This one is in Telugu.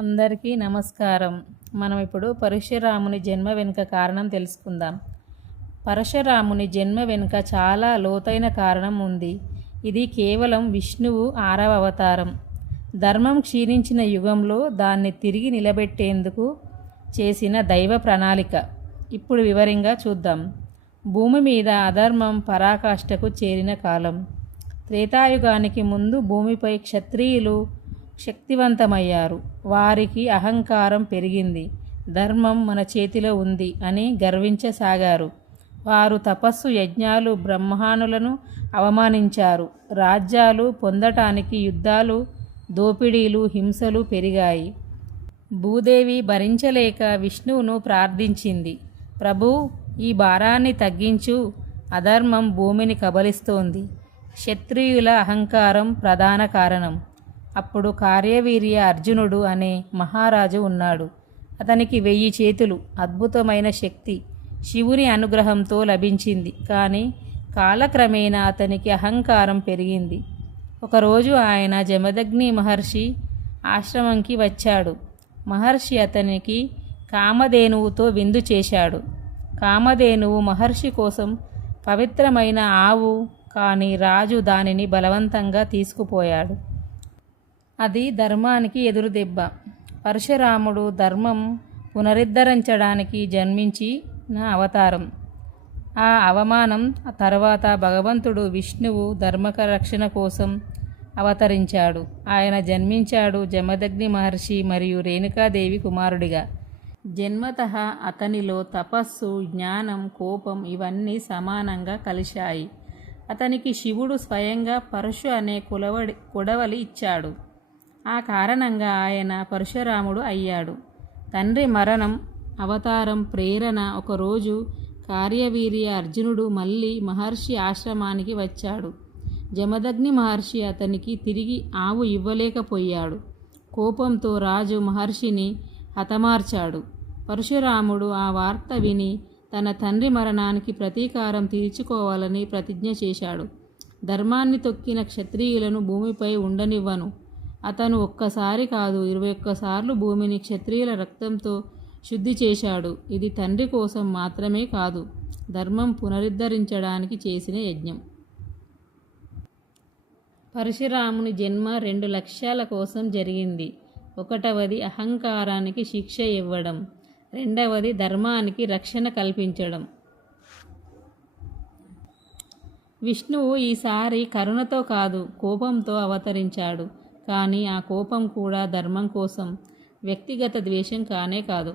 అందరికీ నమస్కారం. మనం ఇప్పుడు పరశురాముని జన్మ వెనుక కారణం తెలుసుకుందాం. పరశురాముని జన్మ వెనుక చాలా లోతైన కారణం ఉంది. ఇది కేవలం విష్ణువు 6వ అవతారం. ధర్మం క్షీణించిన యుగంలో దాన్ని తిరిగి నిలబెట్టేందుకు చేసిన దైవ ప్రణాళిక ఇప్పుడు వివరంగా చూద్దాం. భూమి మీద అధర్మం పరాకాష్ఠకు చేరిన కాలం. త్రేతాయుగానికి ముందు భూమిపై క్షత్రియులు శక్తివంతమయ్యారు. వారికి అహంకారం పెరిగింది. ధర్మం మన చేతిలో ఉంది అని గర్వించసాగారు. వారు తపస్సు, యజ్ఞాలు, బ్రహ్మానులను అవమానించారు. రాజ్యాలు పొందటానికి యుద్ధాలు, దోపిడీలు, హింసలు పెరిగాయి. భూదేవి భరించలేక విష్ణువును ప్రార్థించింది. ప్రభూ, ఈ భారాన్ని తగ్గించు. అధర్మం భూమిని కబలిస్తోంది. క్షత్రియుల అహంకారం ప్రధాన కారణం. అప్పుడు కార్యవీర్య అర్జునుడు అనే మహారాజు ఉన్నాడు. అతనికి 1000 చేతులు, అద్భుతమైన శక్తి శివుని అనుగ్రహంతో లభించింది. కానీ కాలక్రమేణా అతనికి అహంకారం పెరిగింది. ఒకరోజు ఆయన జమదగ్ని మహర్షి ఆశ్రమంకి వచ్చాడు. మహర్షి అతనికి కామధేనువుతో విందు చేశాడు. కామధేనువు మహర్షి కోసం పవిత్రమైన ఆవు. కానీ రాజు దానిని బలవంతంగా తీసుకుపోయాడు. అది ధర్మానికి ఎదురుదెబ్బ. పరశురాముడు ధర్మం పునరుద్ధరించడానికి జన్మించిన అవతారం. ఆ అవమానం తర్వాత భగవంతుడు విష్ణువు ధర్మరక్షణ కోసం అవతరించాడు. ఆయన జన్మించాడు జమదగ్ని మహర్షి మరియు రేణుకాదేవి కుమారుడిగా. జన్మతః అతనిలో తపస్సు, జ్ఞానం, కోపం ఇవన్నీ సమానంగా కలిశాయి. అతనికి శివుడు స్వయంగా పరశు అనే కొడవలి ఇచ్చాడు. ఆ కారణంగా ఆయన పరశురాముడు అయ్యాడు. తండ్రి మరణం, అవతారం ప్రేరణ. ఒకరోజు కార్యవీర్య అర్జునుడు మళ్ళీ మహర్షి ఆశ్రమానికి వచ్చాడు. జమదగ్ని మహర్షి అతనికి తిరిగి ఆవు ఇవ్వలేకపోయాడు. కోపంతో రాజు మహర్షిని హతమార్చాడు. పరశురాముడు ఆ వార్త విని తన తండ్రి మరణానికి ప్రతీకారం తీర్చుకోవాలని ప్రతిజ్ఞ చేశాడు. ధర్మాన్ని తొక్కిన క్షత్రియులను భూమిపై ఉండనివ్వను. అతను ఒక్కసారి కాదు, 21 సార్లు భూమిని క్షత్రియుల రక్తంతో శుద్ధి చేశాడు. ఇది తండ్రి కోసం మాత్రమే కాదు, ధర్మం పునరుద్ధరించడానికి చేసిన యజ్ఞం. పరశురాముని జన్మ 2 లక్ష్యాల కోసం జరిగింది. 1వది అహంకారానికి శిక్ష ఇవ్వడం. 2వది ధర్మానికి రక్షణ కల్పించడం. విష్ణువు ఈసారి కరుణతో కాదు, కోపంతో అవతరించాడు. కానీ ఆ కోపం కూడా ధర్మం కోసం, వ్యక్తిగత ద్వేషం కానే కాదు.